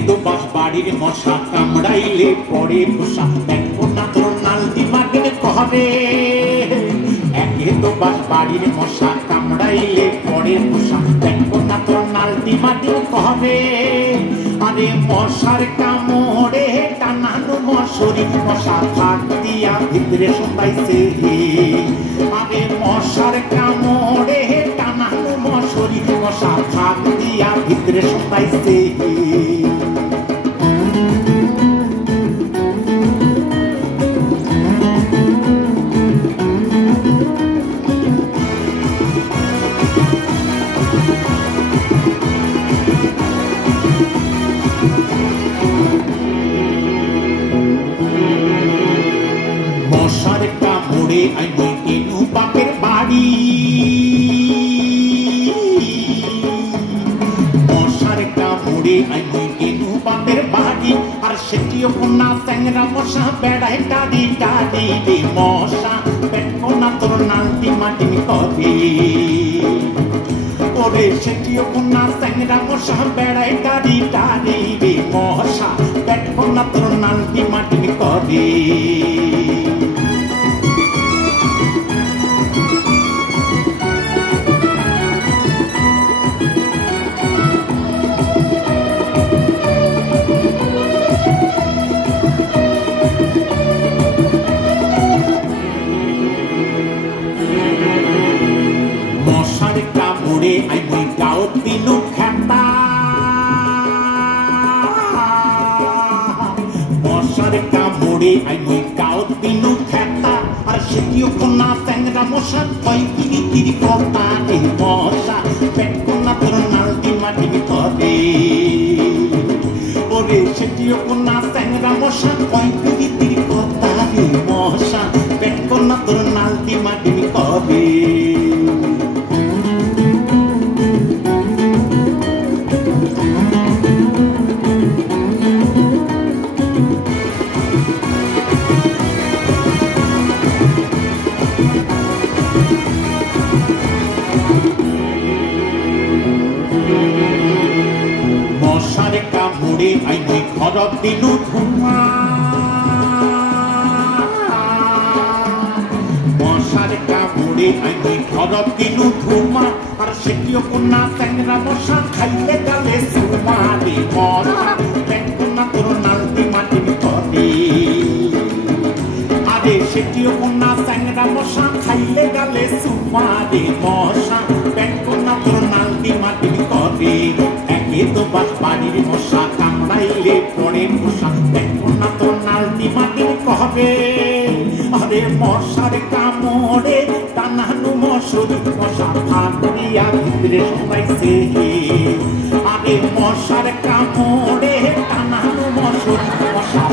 তো বাস বাড়ির মশা কামড়াইলে পরে খোসা দেখো না তোর নালটি মাটির কবে একে তো বাস বাড়ির মশা কামড়াইলে পরে খোসা দেখো না তোর নালটি মাটির কবে আরে মশার কামড়ে টানানো মশারি মশা ফাঁক দিয়া ভিতরে শোকাইছে আরে মশার কামড়ে টানানো মশারি মশা ফাঁক দিয়া ভিতরে শোকাইছে মশার কামড়ে আমি কেনু বাপের বাড়ি মশার কামড়ে আমি কেনু বাপের বাড়ি আর সেটিও কোনা স্যাংরা মশা বেড়ায় টাড়ি টাড়ি রে মশা পেটকো না তোর নালটি মাটি কবে ওরে সেটিও কোনা স্যাংরা মশা বেড়ায় টাড়ি টাড়ি রে মশা পেটকো না তোর নালটি মাটি কবে মশার কামড়ে আমি গাও দিনু খেতা মশার কামড়ে আমি গাও দিনু খেতা আর সেটিও কোনা স্যাংরা মশা কয় কিরি কিরি কথা এই মশা পেট কোনা তোর নালটি মাটি কবে ওরে সেটিও কোনা স্যাংরা মশা কয় কিরি কিরি কথা এই মশা পেট কোনা তোর নালটি মাটি কবে মশার কামড়ে আমি ঘর দিনু ধুমা মশার কামড়ে আমি ঘর দিনু ধুমা আর সেটিও কোনা স্যাংরা মশা খাইলে গালে সুমা রে মশা দেখো না তোর নালটি মাটি কবে আরে সেটিও কোনা স্যাংরা মশা খাইলে গালে সুমা রে মশা দেখো না তোর নালটি মাটি কবে একে তো বাস বাড়ির মশা কামড়াইলে পরে খোসা দেখো না তোর নালটি মাটির কবে আরে মশার কামড়ে টানানো মশারি মশা ফাঁক দিয়া ভিতরে শোকাইছে আরে মশার কামড়ে টানানো মশারি মশা